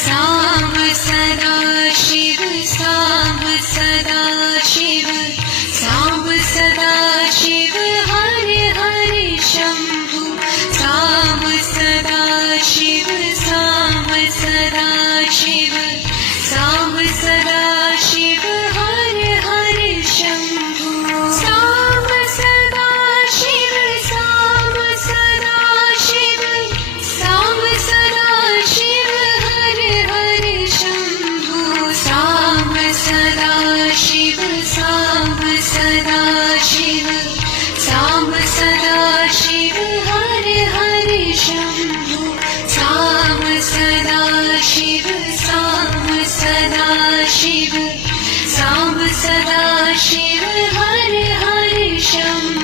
साम्ब सदा शिव साम्ब सदा शिव साम्ब सदा शिव हरे हरे शंभु साम्ब सदा शिव साम्ब सदा शिव साम्ब सदा शिव हरे हरे शंभु साम्ब सदा शिव साम्ब सदा शिव साम्ब सदा शिव हरे हरे शंभु साम्ब सदा शिव साम्ब सदा शिव साम्ब सदा शिव हरे हरे शंभु साम्ब सदा शिव साम्ब सदा शिव साम्ब सदा शिव हरे हरे शंभु